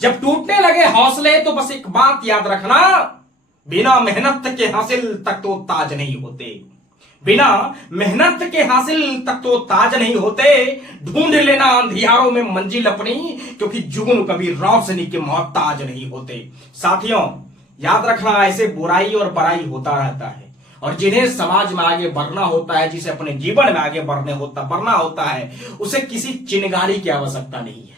जब टूटने लगे हौसले तो बस एक बात याद रखना, बिना मेहनत के हासिल तक तो ताज नहीं होते। बिना मेहनत के हासिल तक तो ताज नहीं होते। ढूंढ लेना अंधियारों में मंजिल अपनी, क्योंकि जुगनू कभी रोशनी के मोहताज नहीं होते। साथियों, याद रखना, ऐसे बुराई और बड़ाई होता रहता है, और जिन्हें समाज में आगे बढ़ना होता है, जिसे अपने जीवन में आगे बढ़ना होता है, उसे किसी चिनगारी की आवश्यकता नहीं है।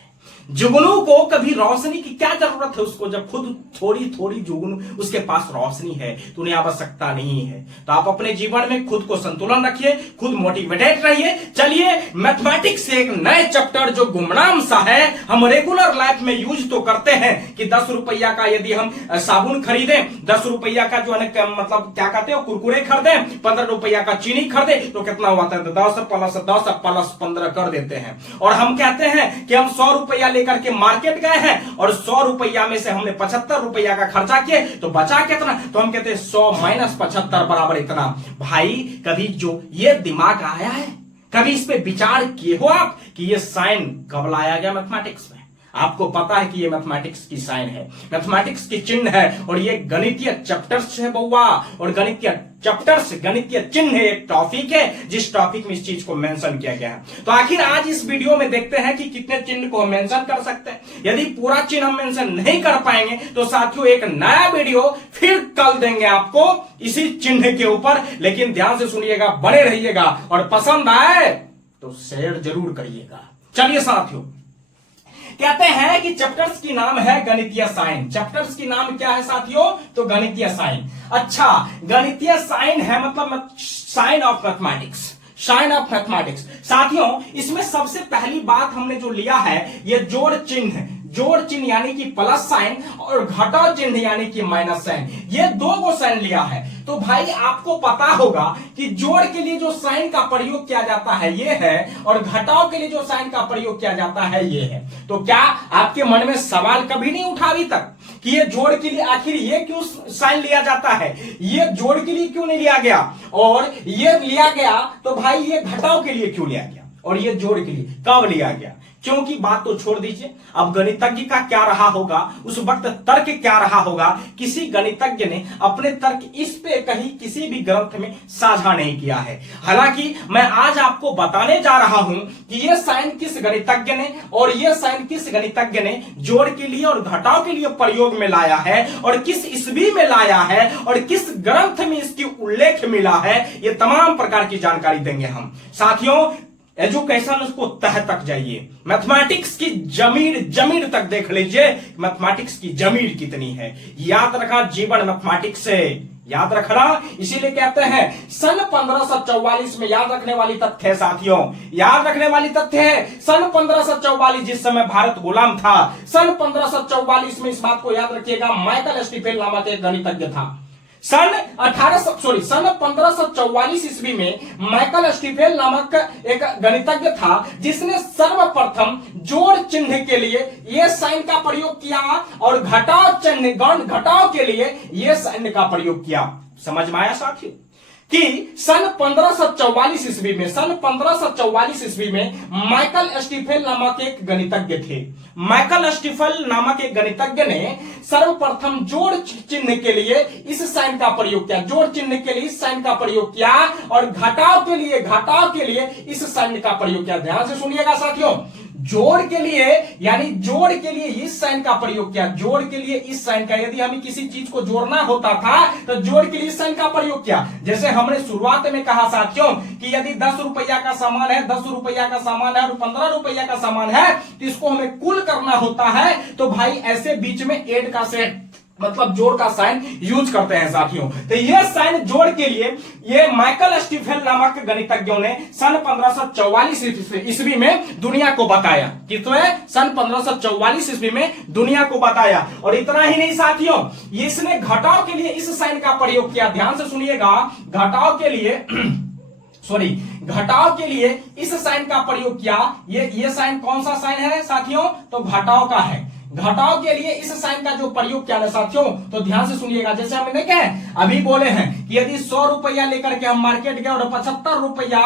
जुगनू को कभी रोशनी की क्या जरूरत है उसको, जब खुद थोड़ी थोड़ी जुगनू उसके पास रोशनी है तो उन्हें आवश्यकता नहीं है। तो आप अपने जीवन में खुद को संतुलन रखिए, खुद मोटिवेटेड रहिए। चलिए, मैथमेटिक्स से एक नए चैप्टर जो गुमनाम सा है, हम रेगुलर लाइफ में यूज तो करते हैं कि 10 रुपया का यदि हम साबुन खरीदें, 10 रुपया का जो है मतलब क्या कहते हैं कुरकुरे खरीदें, 15 रुपया का चीनी खरीदे तो कितना हुआ था, 10 प्लस 15 कर देते हैं। और हम कहते हैं कि हम 100 रुपया करके मार्केट गए हैं और 100 रुपया में से हमने 75 रुपया का खर्चा किए, तो बचा कितना, तो हम कहते हैं 100 माइनस 75 बराबर इतना। भाई, कभी जो ये दिमाग आया है, कभी इस पे विचार किए हो आप कि ये साइन कब लाया गया मैथमेटिक्स में? आपको पता है कि ये मैथमेटिक्स की साइन है, मैथमेटिक्स की चिन्ह है, और ये गणितीय चैप्टर्स है बउआ, और गणितीय चैप्टर्स, गणितीय चिन्ह एक टॉपिक है जिस टॉपिक में इस चीज को मेंशन किया गया है। तो आखिर आज इस वीडियो में देखते हैं कि कितने चिन्ह को हम मेंशन कर सकते हैं। यदि पूरा चिन्ह हम मेंशन नहीं कर पाएंगे तो साथियों एक नया वीडियो फिर कल देंगे आपको इसी चिन्ह के ऊपर। लेकिन ध्यान से सुनिएगा, बने रहिएगा, और पसंद आए तो शेयर जरूर करिएगा। चलिए साथियों, कहते हैं कि चैप्टर्स की नाम है गणितीय साइन। चैप्टर्स की नाम क्या है साथियों? तो गणितीय साइन। अच्छा, गणितीय साइन है मतलब sign of mathematics, sign of mathematics. साथियों, इसमें सबसे पहली बात हमने जो लिया है ये जोड़ चिन्ह, जोड़ चिन्ह यानी कि प्लस साइन, और घटाव चिन्ह यानी कि माइनस साइन, ये दो को साइन लिया है। तो भाई आपको पता होगा कि जोड़ के लिए जो साइन का प्रयोग किया जाता है ये है, और घटाव के लिए जो साइन का प्रयोग किया जाता है ये है। तो क्या आपके मन में सवाल कभी नहीं उठा अभी तक कि ये जोड़ के लिए आखिर ये क्यों साइन लिया जाता है, ये जोड़ के लिए क्यों नहीं लिया गया, और ये लिया गया तो भाई ये घटाव के लिए क्यों लिया गया, और ये जोड़ के लिए कब लिया गया? क्योंकि बात तो छोड़ दीजिए, अब गणितज्ञ का क्या रहा होगा, उस वक्त तर्क क्या रहा होगा, किसी गणितज्ञ ने अपने तर्क इस पे कहीं किसी भी ग्रंथ में साझा नहीं किया है। हालांकि मैं आज आपको बताने जा रहा हूं कि ये साइन किस गणितज्ञ ने और ये साइन किस गणितज्ञ ने जोड़ के लिए और घटाव के लिए प्रयोग में लाया है, और किस ईस्वी में लाया है, और किस ग्रंथ में इसकी उल्लेख मिला है। ये तमाम प्रकार की जानकारी देंगे हम। साथियों, एजुकेशन उसको तह तक जाइए, मैथमेटिक्स की जमीन तक देख लीजिए, मैथमेटिक्स की जमीन कितनी है। याद रखना, जीवन मैथमेटिक्स से याद रखना। इसीलिए कहते हैं सन 1544 में याद रखने वाली तथ्य है साथियों, याद रखने वाली तथ्य है सन 1544 जिस समय भारत गुलाम था, सन 1544 में इस बात को याद रखिएगा, माइकल स्टीफेन नामक एक गणितज्ञ था। सन 1544 ईस्वी में माइकल स्टीफेन नामक एक गणितज्ञ था जिसने सर्वप्रथम जोड़ चिन्ह के लिए यह साइन का प्रयोग किया, और घटाव चिन्ह घटाव के लिए यह साइन का प्रयोग किया। समझ में आया साथियों कि सन 1544 ईस्वी में माइकल स्टीफेन नामक एक गणितज्ञ थे। माइकल स्टीफेन नामक एक गणितज्ञ ने सर्वप्रथम जोड़ चिन्ह के लिए इस साइन का प्रयोग किया, जोड़ चिन्ह के लिए इस साइन का प्रयोग किया, और घटाव के लिए इस साइन का प्रयोग किया। ध्यान से सुनिएगा साथियों, जोड़ के लिए यानी जोड़ के लिए इस साइन का प्रयोग किया, जोड़ के लिए इस साइन का, यदि हमें किसी चीज को जोड़ना होता था तो जोड़ के लिए इस साइन का प्रयोग किया। जैसे हमने शुरुआत में कहा साथियों कि यदि 10 रुपया का सामान है, 10 रुपया का सामान है और 15 रुपया का सामान है, तो इसको हमें कुल करना होता है, तो भाई ऐसे बीच में एड का सेट मतलब जोड़ का साइन यूज करते हैं साथियों। तो ये साइन जोड़ के लिए ये माइकल स्टीफेन नामक गणितज्ञों ने सन 1544 ईस्वी में दुनिया को बताया। कितने? सन 1544 ईस्वी में दुनिया को बताया। और इतना ही नहीं साथियों, इसने घटाव के लिए इस साइन का प्रयोग किया। ध्यान से सुनिएगा, घटाव के लिए इस साइन का प्रयोग किया। ये साइन कौन सा साइन है साथियों? तो घटाव का है। घटाव के लिए इस साइन का जो प्रयोग किया है साथियों, तो ध्यान से सुनिएगा। जैसे हमने क्या है अभी बोले हैं कि यदि 100 रुपया लेकर के हम मार्केट गए और 75 रुपया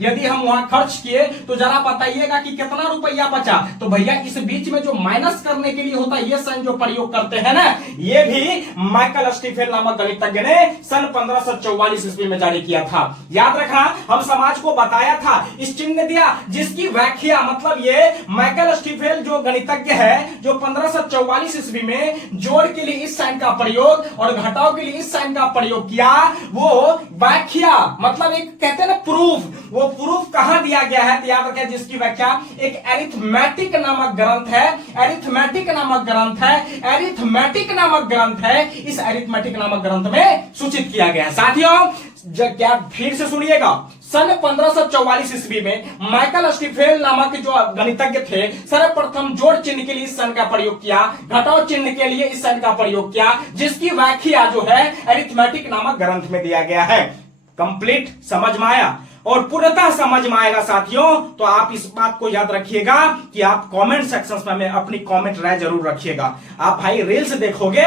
यदि हम वहां खर्च किए तो जरा बताइएगा कि कितना रुपया बचा। तो भैया इस बीच में जो माइनस करने के लिए होता है ये साइन जो प्रयोग करते हैं ना, ये भी माइकल स्टीफेन नामक गणितज्ञ ने सन 1544 ईस्वी में जारी किया था। याद रखना, हम समाज को बताया था, इस चिन्ह दिया जिसकी व्याख्या, मतलब ये माइकल स्टीफेन जो गणितज्ञ है जो 1544 ईस्वी में जोड़ के लिए इस साइन का प्रयोग और घटाव के लिए इस साइन का प्रयोग किया, वो व्याख्या मतलब एक कहते हैं ना प्रूफ, वो प्रूफ कहां दिया गया है, याद रखें, जिसकी व्याख्या एक अरिथमेटिक नामक ग्रंथ है, अरिथमेटिक नामक ग्रंथ है, अरिथमेटिक नामक ग्रंथ है, इस अरिथमेटिक नामक ग्रंथ में सूचित किया गया है। साथियों क्या फिर से सुनिएगा, सन 1544 ईस्वी में माइकल स्टीफेन नामक जो गणितज्ञ थे सर्वप्रथम जोड़ चिन्ह के लिए इस साइन का प्रयोग किया, घटाव चिन्ह के लिए इस साइन का प्रयोग किया, जिसकी व्याख्या जो है अरिथमेटिक नामक ग्रंथ में दिया गया है। कंप्लीट समझ में आया और पूर्णतः समझ में आएगा साथियों, तो आप इस बात को याद रखिएगा कि आप कमेंट सेक्शन में अपनी कमेंट राय जरूर रखिएगा। आप भाई रील्स देखोगे,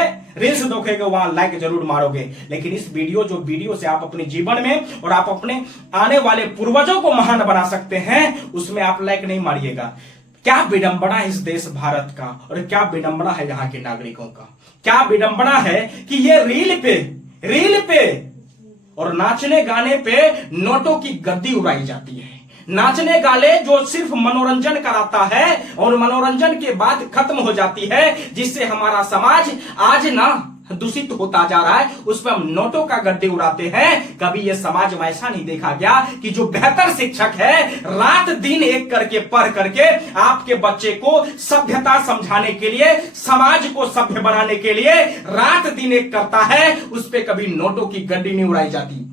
वहां लाइक जरूर मारोगे, लेकिन इस वीडियो से आप अपने जीवन में और आप अपने आने वाले पूर्वजों को महान बना सकते हैं, उसमें आप लाइक नहीं मारिएगा। क्या विडंबना है इस देश भारत का, और क्या विडंबना है यहाँ के नागरिकों का, क्या विडंबना है कि ये रील पे और नाचने गाने पे नोटों की गद्दी उड़ाई जाती है। नाचने गाने जो सिर्फ मनोरंजन कराता है और मनोरंजन के बाद खत्म हो जाती है, जिससे हमारा समाज आज ना दूषित होता जा रहा है, उस पर हम नोटों का गड्ढे उड़ाते हैं। कभी यह समाज में ऐसा नहीं देखा गया कि जो बेहतर शिक्षक है रात दिन एक करके पढ़ करके आपके बच्चे को सभ्यता समझाने के लिए, समाज को सभ्य बनाने के लिए रात दिन एक करता है, उस पर कभी नोटों की गड्डी नहीं उड़ाई जाती।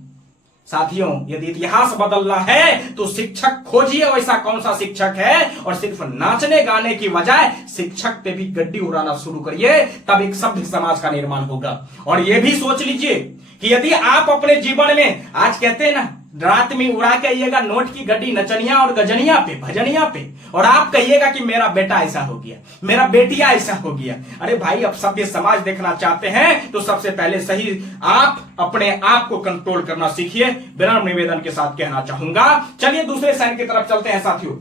साथियों यदि इतिहास बदलना है तो शिक्षक खोजिए वैसा कौन सा शिक्षक है, और सिर्फ नाचने गाने की बजाय शिक्षक पे भी गड्डी उड़ाना शुरू करिए, तब एक सभ्य समाज का निर्माण होगा। और यह भी सोच लीजिए कि यदि आप अपने जीवन में, आज कहते हैं ना रात में उड़ा के आइएगा नोट की गड्डी नचनिया और गजनिया पे, भजनिया पे, और आप कहिएगा कि मेरा बेटा ऐसा हो गया, मेरा बेटिया ऐसा हो गया। अरे भाई, अब सभ्य समाज देखना चाहते हैं तो सबसे पहले सही आप अपने आप को कंट्रोल करना सीखिए, विनम्र निवेदन के साथ कहना चाहूंगा। चलिए दूसरे साइन की तरफ चलते हैं साथियों।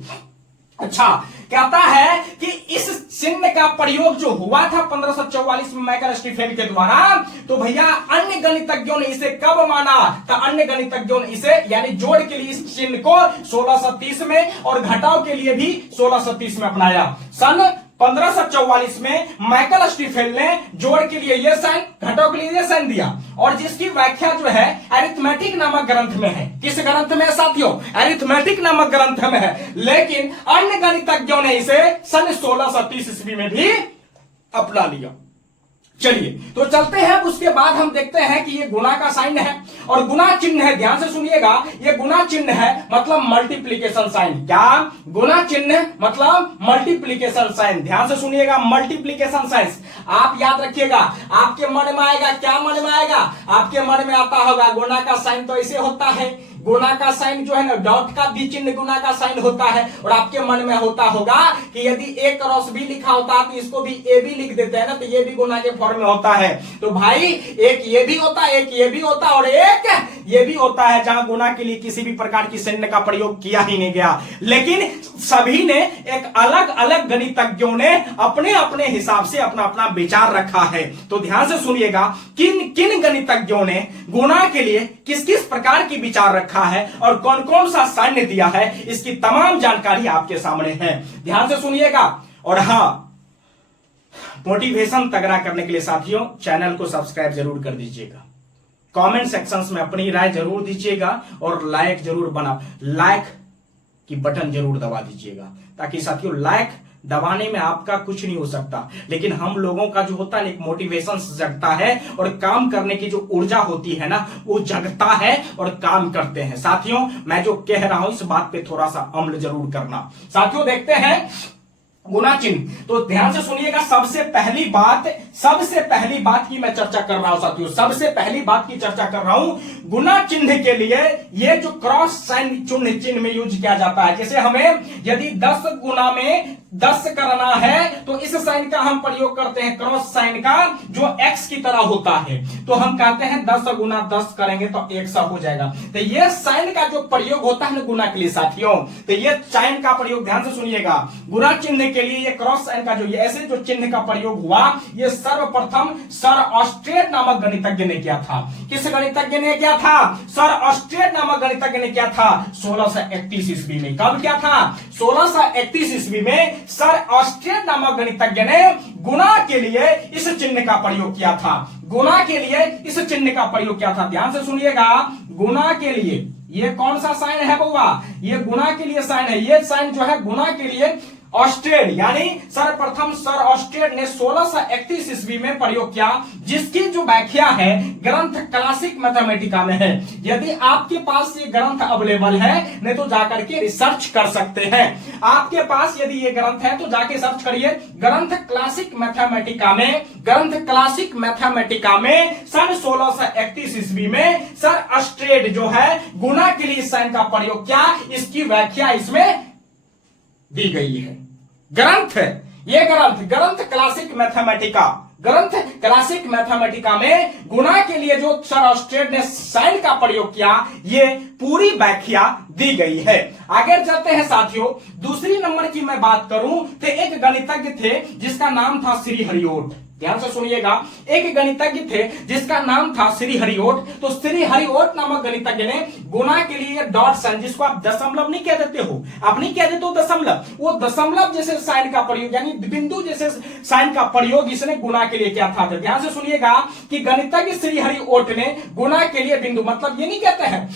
अच्छा, कहता है कि इस चिन्ह का प्रयोग जो हुआ था 1544 में माइकल स्टीफेन के द्वारा, तो भैया अन्य गणितज्ञों ने इसे कब माना, तो अन्य गणितज्ञों ने इसे यानी जोड़ के लिए इस चिन्ह को 1630 में और घटाव के लिए भी 1630 में अपनाया। सन 1544 में माइकल स्टीफेन ने जोड़ के लिए यह साइन, घटाव के लिए यह साइन दिया, और जिसकी व्याख्या जो है अरिथमेटिक नामक ग्रंथ में है। किस ग्रंथ में है साथियों? अरिथमेटिक नामक ग्रंथ में है। लेकिन अन्य गणितज्ञों ने इसे सन 1630 ईस्वी में भी अपना लिया। चलिए तो चलते हैं, उसके बाद हम देखते हैं कि ये गुणा का साइन है और गुणा चिन्ह है। ध्यान से सुनिएगा, ये गुणा चिन्ह है मतलब मल्टीप्लीकेशन साइन। क्या? गुणा चिन्ह मतलब मल्टीप्लीकेशन साइन। ध्यान से सुनिएगा, मल्टीप्लीकेशन साइन आप याद रखिएगा। आपके मन में आएगा, क्या मन में आएगा? आपके मन में आता होगा गुणा का साइन तो ऐसे होता है, गुणा का साइन जो है ना डॉट का भी चिन्ह गुणा का साइन होता है, और आपके मन में होता होगा कि यदि ए क्रॉस बी लिखा होता है तो इसको भी ए बी लिख देते हैं ना, तो ये भी गुणा के फॉर्म में होता है। तो भाई एक ये भी होता है, एक ये भी होता है और एक ये भी होता है, जहां गुणा के लिए किसी भी प्रकार की चिन्ह का प्रयोग किया ही नहीं गया। लेकिन सभी ने एक अलग अलग गणितज्ञों ने अपने अपने हिसाब से अपना अपना विचार रखा है। तो ध्यान से सुनिएगा, किन किन गणितज्ञों ने गुणा के लिए किस किस प्रकार की विचार रखा है और कौन कौन सा साइन दिया है, इसकी तमाम जानकारी आपके सामने है। ध्यान से सुनिएगा। और हां, मोटिवेशन तगड़ा करने के लिए साथियों चैनल को सब्सक्राइब जरूर कर दीजिएगा, कमेंट सेक्शंस में अपनी राय जरूर दीजिएगा और लाइक जरूर लाइक की बटन जरूर दबा दीजिएगा, ताकि साथियों लाइक दबाने में आपका कुछ नहीं हो सकता, लेकिन हम लोगों का जो होता है एक मोटिवेशन जगता है और काम करने की जो ऊर्जा होती है ना वो जगता है और काम करते हैं। साथियों मैं जो कह रहा हूं इस बात पे थोड़ा सा अमल जरूर करना। साथियों देखते हैं गुणा चिन्ह। तो ध्यान से सुनिएगा, सबसे पहली बात सबसे पहली बात की मैं चर्चा कर रहा हूं साथियों, सबसे पहली बात की चर्चा कर रहा हूं। गुना चिन्ह के लिए ये जो क्रॉस साइन चिन्ह में यूज किया जाता है, जैसे हमें यदि 10 गुना में 10 करना है तो इस साइन का हम प्रयोग करते हैं, क्रॉस साइन का, जो x की तरह होता है। तो हम कहते हैं 10 गुना 10 करेंगे तो 100 हो जाएगा। तो ये साइन का जो प्रयोग होता है ना गुना के लिए साथियों, तो ये साइन का प्रयोग ध्यान से सुनिएगा। गुना चिन्ह के लिए ये क्रॉस साइन का जो ये ऐसे जो चिन्ह का प्रयोग हुआ, ये सर्वप्रथम सर ऑस्ट्रेट नामक गणितज्ञ ने किया था। किस गणितज्ञ ने किया था? सर ऑस्ट्रेट नामक गणितज्ञ ने किया था 1631 ईस्वी में। कब किया था? 1631 ईस्वी में सर ऑस्ट्रेट नामक गणितज्ञ ने गुना के लिए इस चिन्ह का प्रयोग किया था। गुना के लिए इस चिन्ह का प्रयोग किया था। ध्यान से सुनिएगा, गुना के लिए ये कौन सा साइन है बउआ? ये गुना के लिए साइन है। ये साइन जो है गुना के लिए ऑस्ट्रेट यानी सर्वप्रथम सर ऑस्ट्रेट ने 1631 ईस्वी में प्रयोग किया, जिसकी जो व्याख्या है ग्रंथ क्लासिक मैथमेटिका में है। यदि आपके पास ये ग्रंथ अवेलेबल है, नहीं तो जाकर के रिसर्च कर सकते हैं। आपके पास यदि ये ग्रंथ है तो जाके सर्च करिए ग्रंथ क्लासिक मैथमेटिका में। ग्रंथ क्लासिक मैथमेटिका में सन 1631 ईस्वी में सर ऑस्ट्रेट जो है गुना के लिए साइन का प्रयोग किया, इसकी व्याख्या इसमें दी गई है। ग्रंथ, ये ग्रंथ क्लासिक मैथमेटिका, ग्रंथ क्लासिक मैथमेटिका में गुना के लिए जो सर ऑस्ट्रेट ने साइन का प्रयोग किया, ये पूरी व्याख्या दी गई है। आगे चलते हैं साथियों, दूसरी नंबर की मैं बात करूं तो एक गणितज्ञ थे जिसका नाम था श्री हरिओट। ध्यान से सुनिएगा, एक गणितज्ञ थे जिसका नाम था श्री हरिओट। तो श्री हरिओट नामक गणितज्ञ ने गुना के लिए डॉट साइन, जिसको आप दशमलव नहीं कह देते हो, आप नहीं कह देते हो दशमलव, वो दशमलव जैसे साइन का प्रयोग यानी बिंदु जैसे साइन का प्रयोग इसने गुना के लिए किया था। तो ध्यान से सुनिएगा कि गणितज्ञ श्री हरिओट ने गुना के लिए बिंदु, मतलब ये नहीं कहते हैं,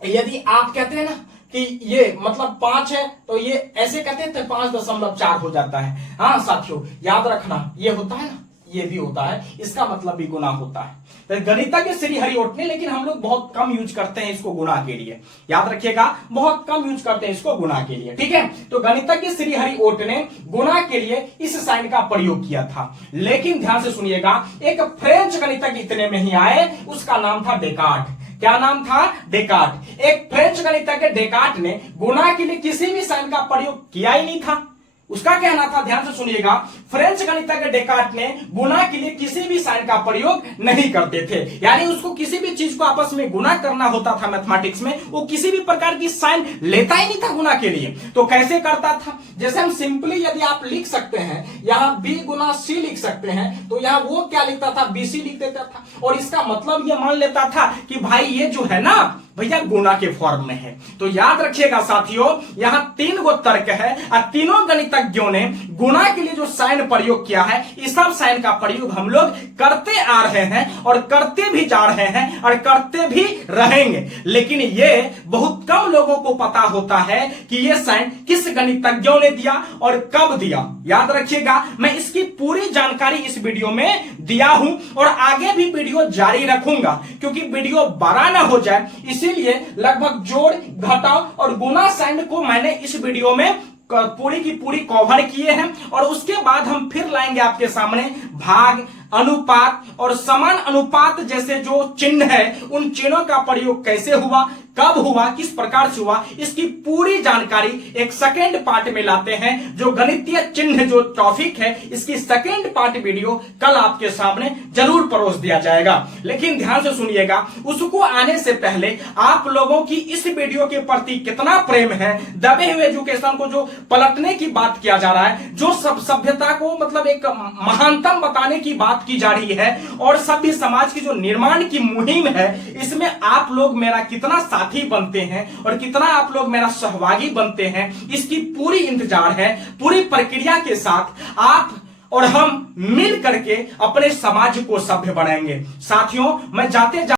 यदि आप कहते हैं ना कि ये मतलब 5 है तो ये ऐसे कहते हैं तो 5.4 हो जाता है। हाँ साथियों याद रखना, ये होता है ना, ये भी होता है, इसका मतलब भी गुना होता है। तो गणितज्ञ श्री हरिओट ने, लेकिन हम लोग बहुत कम यूज करते हैं इसको गुना के लिए, याद रखिएगा, बहुत कम यूज करते हैं इसको गुना के लिए, ठीक है। तो गणितज्ञ श्री हरिओट ने गुना के लिए इस साइन का प्रयोग किया था। लेकिन ध्यान से सुनिएगा, एक फ्रेंच गणितज्ञ इतने में ही आए, उसका नाम था डेकार्ट। क्या नाम था? डेकार्ट। एक फ्रेंच गणितज्ञ डेकार्ट ने गुना के लिए किसी भी साइन का प्रयोग किया ही नहीं था। उसका कहना था, ध्यान से सुनिएगा, फ्रेंच गणितज्ञ डेकार्ट ने गुना के लिए किसी भी साइन का प्रयोग नहीं करते थे। यानी उसको किसी भी चीज को आपस में गुना करना होता था मैथमेटिक्स में, वो किसी भी प्रकार की साइन लेता ही नहीं था गुना के लिए। तो कैसे करता था? जैसे हम सिंपली यदि आप लिख सकते हैं, यहां b गुना c लिख सकते हैं, तो यहां वो क्या लिखता था? bc लिख देता था, और इसका मतलब ये मान लेता था कि भाई ये जो है ना भैया गुना के फॉर्म में है। तो याद रखिएगा साथियों, यहां 3 गो तर्क है और तीनों गणितज्ञों ने गुना के लिए जो साइन प्रयोग किया है, इस सब साइन का प्रयोग हम लोग करते आ रहे हैं और करते भी जा रहे हैं और करते भी रहेंगे। लेकिन ये बहुत कम लोगों को पता होता है कि ये साइन किस गणितज्ञों ने दिया और कब दिया। याद रखिएगा, मैं इसकी पूरी जानकारी इस वीडियो में दिया हूं और आगे भी वीडियो जारी रखूंगा, क्योंकि वीडियो बड़ा ना हो जाए, इसीलिए लगभग जोड़, घटाव और गुना साइन को मैंने इस वीडियो में पूरी की पूरी कवर किए हैं। और उसके बाद हम फिर लाएंगे आपके सामने भाग, अनुपात और समान अनुपात जैसे जो चिन्ह है, उन चिन्हों का प्रयोग कैसे हुआ, कब हुआ, किस प्रकार से हुआ, इसकी पूरी जानकारी एक सेकेंड पार्ट में लाते हैं। जो गणितीय चिन्ह जो टॉपिक है, इसकी सेकेंड पार्ट वीडियो कल आपके सामने जरूर परोस दिया जाएगा। लेकिन ध्यान से सुनिएगा, उसको आने से पहले आप लोगों की इस वीडियो के प्रति कितना प्रेम है, दबे हुए एजुकेशन को जो पलटने की बात किया जा रहा है, जो सब सभ्यता को मतलब एक महानतम बताने की बात की जा रही है और सभ्य समाज की जो निर्माण की मुहिम है, इसमें आप लोग मेरा कितना साथी बनते हैं और कितना आप लोग मेरा सहभागी बनते हैं, इसकी पूरी इंतजार है। पूरी प्रक्रिया के साथ आप और हम मिल करके अपने समाज को सभ्य बनाएंगे। साथियों, मैं जाते